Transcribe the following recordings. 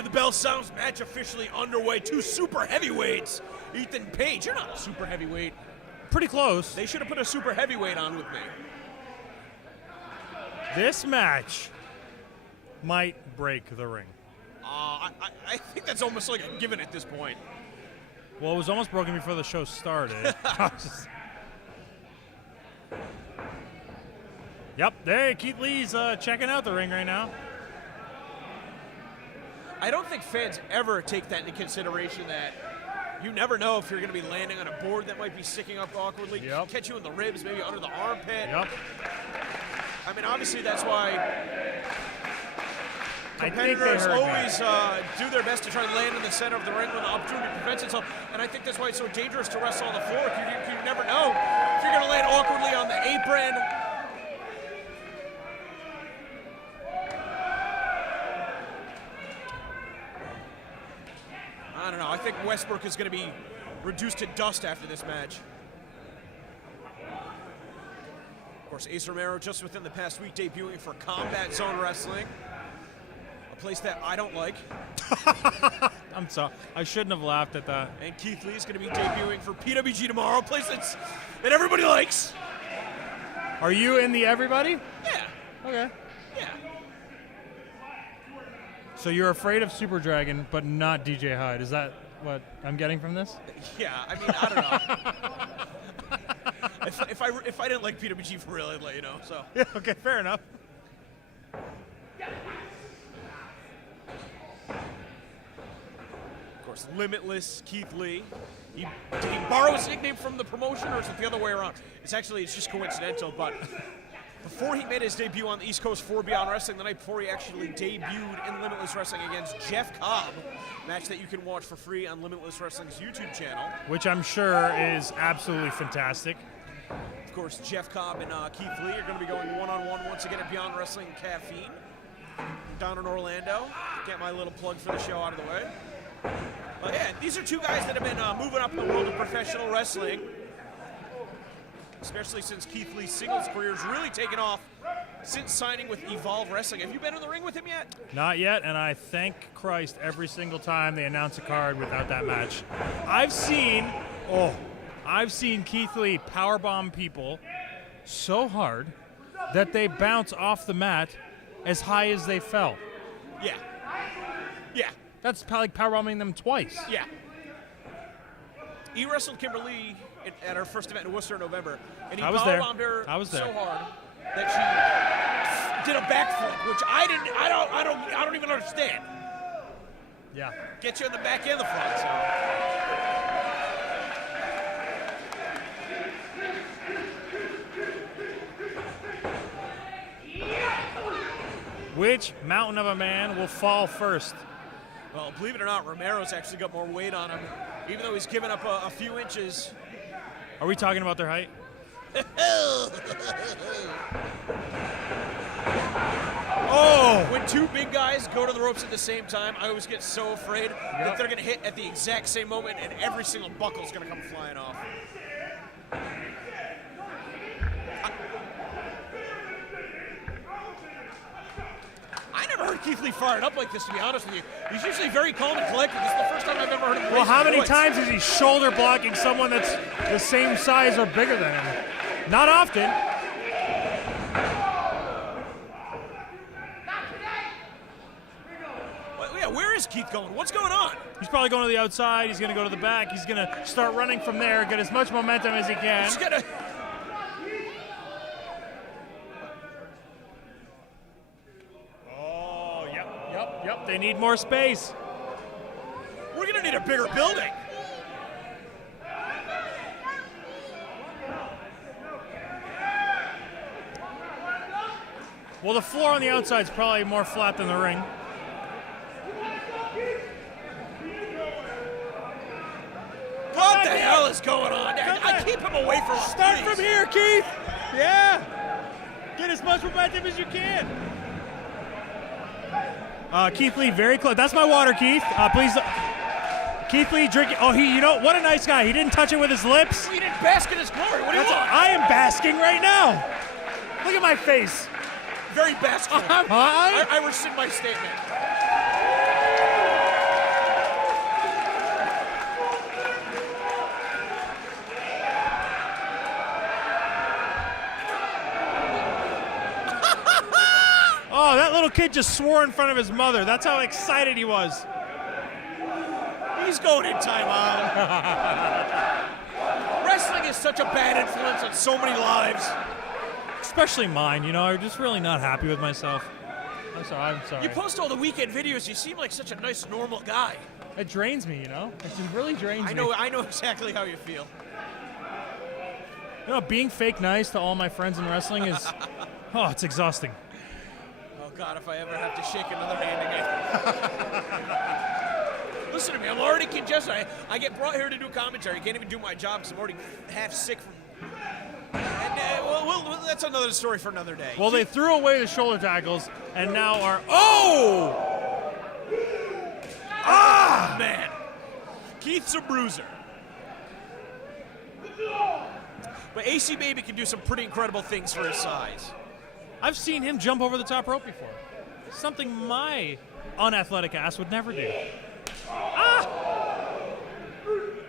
And the bell sounds, match officially underway. Two super heavyweights. Ethan Page, you're not a super heavyweight. Pretty close. They should have put a super heavyweight on with me. This match might break the ring. I think that's almost like a given at this point. Well, it was almost broken before the show started. Yep, there, Keith Lee's checking out the ring right now. I don't think fans ever take that into consideration, that you never know if you're going to be landing on a board that might be sticking up awkwardly, catch you in the ribs, maybe under the armpit. Yep. I mean, obviously that's why competitors always do their best to try and land in the center of the ring when the opportunity presents itself. And I think that's why it's so dangerous to wrestle on the floor. You never know if you're going to land awkwardly on the apron. I don't know. I think Westbrook is going to be reduced to dust after this match. Of course, Ace Romero just within the past week debuting for Combat Zone Wrestling, a place that I don't like. I'm sorry. I shouldn't have laughed at that. And Keith Lee is going to be debuting for PWG tomorrow, a place that everybody likes. Are you in the everybody? Yeah. Okay. Yeah. So you're afraid of Super Dragon, but not DJ Hyde. Is that what I'm getting from this? Yeah, I mean, I don't know. if I didn't like PWG for real, I'd let you know. So. Yeah, okay, fair enough. Of course, Limitless, Keith Lee. Did he borrow his nickname from the promotion, or is it the other way around? It's just coincidental, but before he made his debut on the East Coast for Beyond Wrestling, the night before he actually debuted in Limitless Wrestling against Jeff Cobb, match that you can watch for free on Limitless Wrestling's YouTube channel. Which I'm sure is absolutely fantastic. Of course, Jeff Cobb and Keith Lee are going to be going one-on-one once again at Beyond Wrestling Caffeine down in Orlando. Get my little plug for the show out of the way. But yeah, these are two guys that have been moving up in the world of professional wrestling, especially since Keith Lee's singles career has really taken off since signing with Evolve Wrestling. Have you been in the ring with him yet? Not yet, and I thank Christ every single time they announce a card without that match. I've seen Keith Lee powerbomb people so hard that they bounce off the mat as high as they fell. Yeah. Yeah. That's like powerbombing them twice. Yeah. He wrestled Kimberly at our first event in Worcester in November, and he powerbombed her so hard that she did a backflip, which I don't even understand. Yeah. Get you in the back and the front. So. Which mountain of a man will fall first? Well, believe it or not, Romero's actually got more weight on him, even though he's given up a few inches. Are we talking about their height? Oh! When two big guys go to the ropes at the same time, I always get so afraid that they're going to hit at the exact same moment and every single buckle's going to come flying off. I never heard Keith Lee fired up like this, to be honest with you. He's usually very calm and collected. This is the first time I've ever heard him raise his voice. Well, how many times is he shoulder blocking someone that's the same size or bigger than him? Not often. Well, yeah, where is Keith going? What's going on? He's probably going to the outside. He's going to go to the back. He's going to start running from there, get as much momentum as he can. He's gonna... Yep, they need more space. We're going to need a bigger building. Well, the floor on the outside is probably more flat than the ring. What the hell is going on? I keep him away from us. Start from here, Keith. Yeah. Get as much momentum as you can. Keith Lee, very close. That's my water, Keith. Please. Keith Lee drinking. Oh, what a nice guy. He didn't touch it with his lips. He didn't bask in his glory. What do you want? I am basking right now. Look at my face. Very bashful. I rescind my statement. little kid just swore in front of his mother. That's how excited he was. He's going in timeout. Wrestling is such a bad influence on so many lives. Especially mine, you know. I'm just really not happy with myself. I'm sorry. You post all the weekend videos. You seem like such a nice, normal guy. It drains me, you know. It just really drains me. I know exactly how you feel. You know, being fake nice to all my friends in wrestling is, it's exhausting. Oh, God, if I ever have to shake another hand again. Listen to me, I'm already congested. I get brought here to do commentary. I can't even do my job because I'm already half sick from... And, well, that's another story for another day. Well, they threw away the shoulder tackles, and now are... Oh! Ah, man. Keith's a bruiser. But AC Baby can do some pretty incredible things for his size. I've seen him jump over the top rope before. Something my unathletic ass would never do.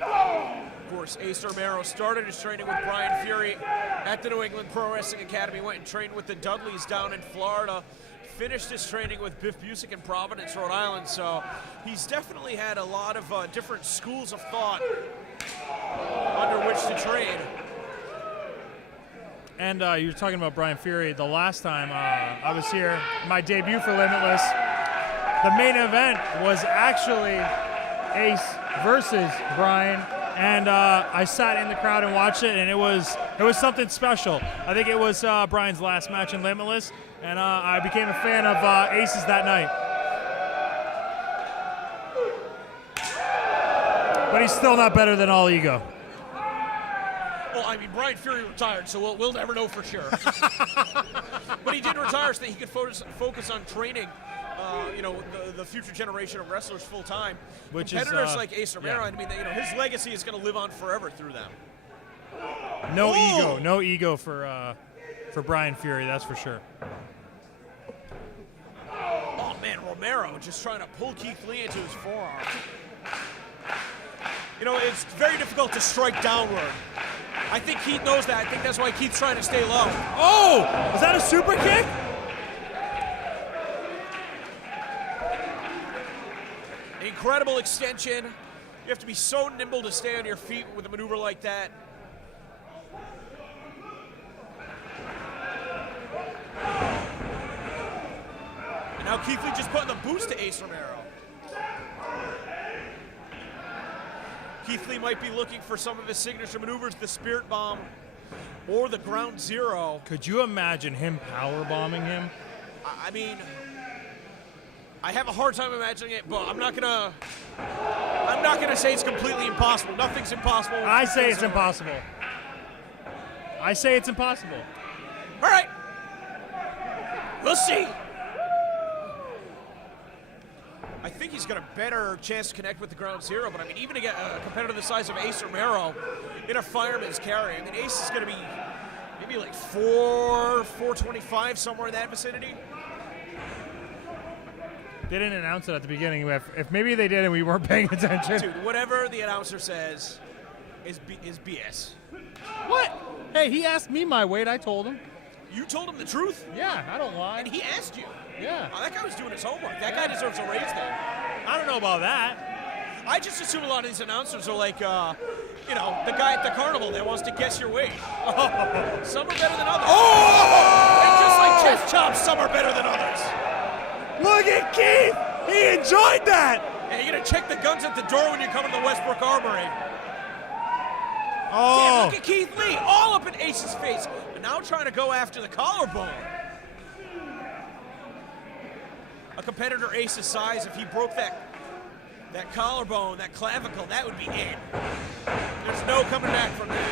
Of course, Ace Romero started his training with Brian Fury at the New England Pro Wrestling Academy, went and trained with the Dudleys down in Florida, finished his training with Biff Busick in Providence, Rhode Island, so he's definitely had a lot of different schools of thought under which to train. And you were talking about Brian Fury. The last time I was here, my debut for Limitless, the main event was actually Ace versus Brian, and I sat in the crowd and watched it, and it was something special. I think it was Brian's last match in Limitless, and I became a fan of Ace's that night. But he's still not better than All Ego. Well, I mean, Brian Fury retired, so we'll never know for sure. But he did retire so that he could focus on training, the future generation of wrestlers full time. Which competitors is like Ace Romero. yeah. I mean, his legacy is going to live on forever through them. No ego for Brian Fury, that's for sure. Oh man, Romero just trying to pull Keith Lee into his forearm. You know, it's very difficult to strike downward. I think Keith knows that. I think that's why Keith's trying to stay low. Oh! Is that a super kick? Incredible extension. You have to be so nimble to stay on your feet with a maneuver like that. And now Keith Lee just putting the boost to Ace Romero. Keith Lee might be looking for some of his signature maneuvers, the Spirit Bomb or the Ground Zero. Could you imagine him power bombing him? I mean, I have a hard time imagining it, but I'm not gonna say it's completely impossible. Nothing's impossible. I say it's impossible. I say it's impossible. All right, we'll see. I think he's got a better chance to connect with the Ground Zero, but I mean, even to get a competitor the size of Ace Romero in a fireman's carry, I mean, Ace is going to be maybe like 425, somewhere in that vicinity. They didn't announce it at the beginning. If maybe they did and we weren't paying attention. Dude, whatever the announcer says is BS. What? Hey, he asked me my weight. I told him. You told him the truth? Yeah, I don't lie. And he asked you. Yeah. Oh, that guy was doing his homework. That guy deserves a raise then. I don't know about that. I just assume a lot of these announcers are like, the guy at the carnival that wants to guess your weight. Some are better than others. Oh! And just like chest chops, some are better than others. Look at Keith. He enjoyed that. And you're going to check the guns at the door when you come to the Westbrook Armory. Oh. Damn, look at Keith Lee, all up in Ace's face. And now trying to go after the collarbone. A competitor Ace's size, if he broke that collarbone, that clavicle, that would be it. There's no coming back from that.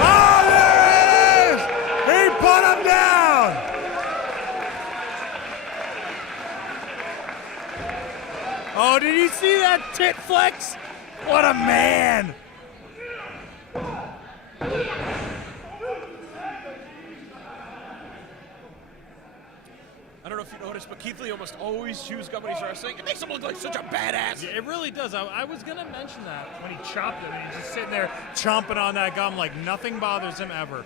Oh, there it is! He put him down! Oh, did you see that tit flex? What a man! I don't know if you noticed, but Keith Lee almost always chews gum when he's wrestling. It makes him look like such a badass. Yeah, it really does. I was going to mention that when he chopped it, and he's just sitting there chomping on that gum like nothing bothers him ever.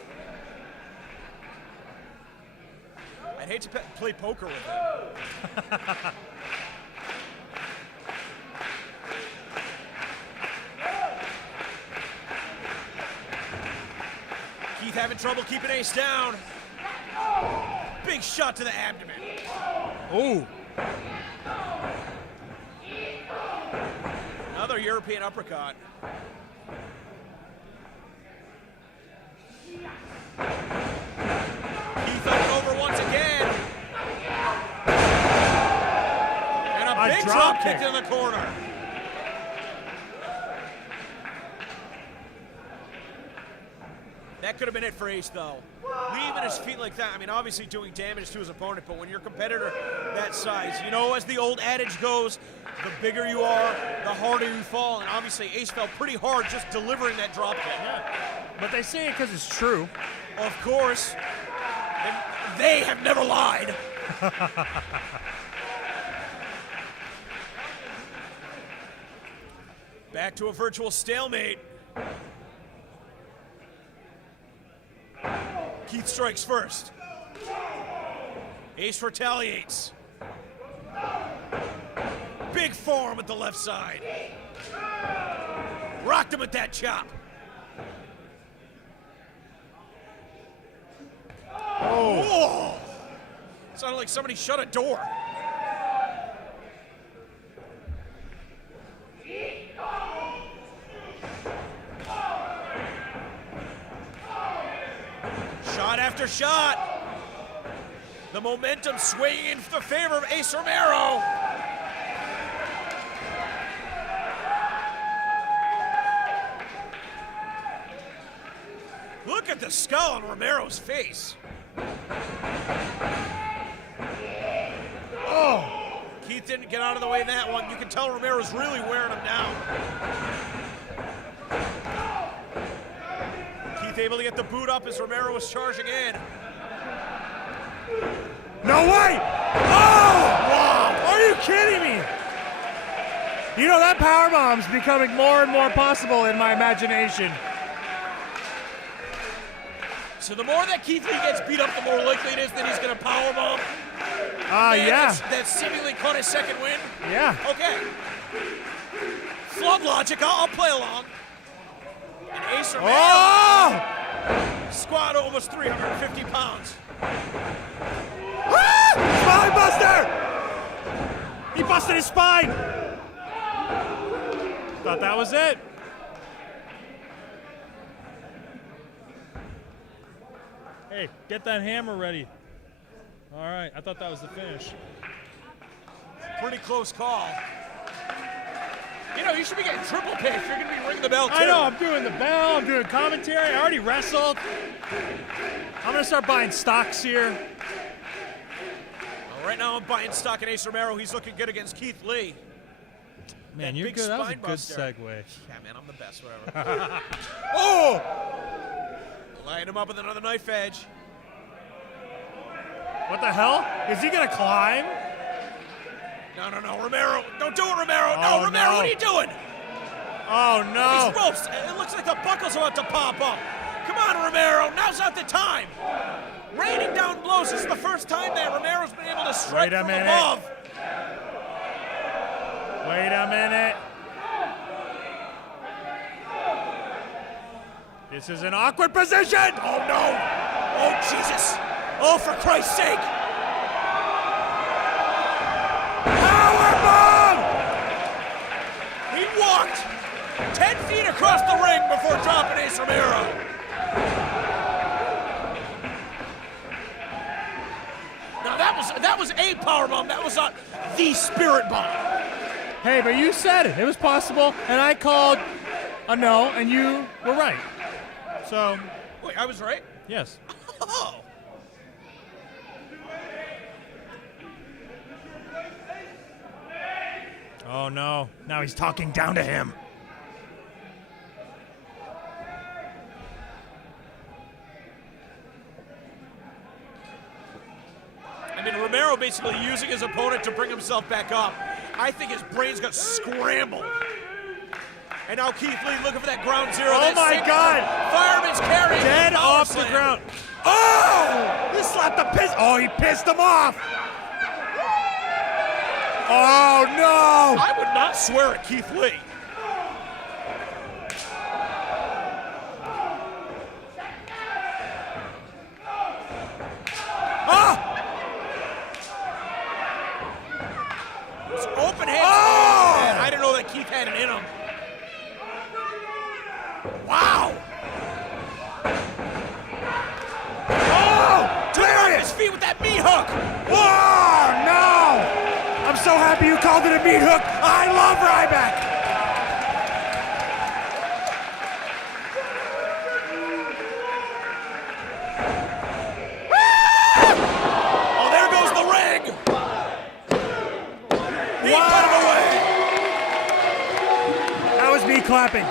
I'd hate to play poker with him. Keith having trouble keeping Ace down. Big shot to the abdomen. Oh. Another European uppercut. Keith up and over once again. And a big drop kick in the corner. That could have been it for Ace, though. Leaving his feet like that, I mean, obviously doing damage to his opponent, but when you're a competitor that size, you know, as the old adage goes, the bigger you are, the harder you fall, and obviously Ace fell pretty hard just delivering that drop kick. Yeah. But they say it because it's true. Of course. And they have never lied. Back to a virtual stalemate. Keith strikes first. Ace retaliates. Big forearm with the left side. Rocked him with that chop. Oh! Whoa. Sounded like somebody shut a door. Shot after shot. The momentum swinging in the favor of Ace Romero. Look at the skull on Romero's face. Oh! Keith didn't get out of the way in that one. You can tell Romero's really wearing him down. Keith able to get the boot up as Romero was charging in. No way! Oh! Wow! Are you kidding me? You know, that powerbomb's becoming more and more possible in my imagination. So the more that Keith Lee gets beat up, the more likely it is that he's going to powerbomb. Yeah. That seemingly caught his second win. Yeah. Okay. Flood logic, I'll play along. And Ace Romero. Oh! Squat almost 350 pounds. Spine buster! He busted his spine. Thought that was it. Hey, get that hammer ready. All right, I thought that was the finish. Pretty close call. You know, you should be getting triple pay if you're going to be ringing the bell, too. I know, I'm doing the bell, I'm doing commentary. I already wrestled. I'm going to start buying stocks here. Well, right now I'm buying stock in Ace Romero. He's looking good against Keith Lee. Man, that you're big good. That was a spine good buster. segue. Yeah, man, I'm the best, whatever. Oh! Line him up with another knife edge. What the hell? Is he going to climb? No, Romero. Don't do it, Romero. Oh, no, Romero, no. what are you doing? Oh, no. These ropes, it looks like the buckle's about to pop up. Come on, Romero, now's not the time. Raining down blows. This is the first time that Romero's been able to strike from above. Wait a minute. This is an awkward position. Oh, no. Oh, Jesus. Oh, for Christ's sake. Powerbomb! He walked 10 feet across the ring before dropping Ace Romero. Now, that was a powerbomb. That was not the spirit bomb. Hey, but you said it. It was possible, and I called a no, and you were right. So. Wait, I was right? Yes. Oh. Oh, no. Now he's talking down to him. I mean, Romero basically using his opponent to bring himself back up. I think his brains got scrambled. And now Keith Lee looking for that ground zero. Oh my God! Fireman's carry. Dead off the ground. Oh! He slapped the piss. Oh, he pissed him off. Oh no! I would not swear at Keith Lee. It's open hands. Oh! Man, I didn't know that Keith had it in him. Wow! Oh! Took him off his feet with that meat hook. Whoa! No! I'm so happy you called it a meat hook. I love Ryback. Oh, there goes the ring. He put him away. That was me clapping.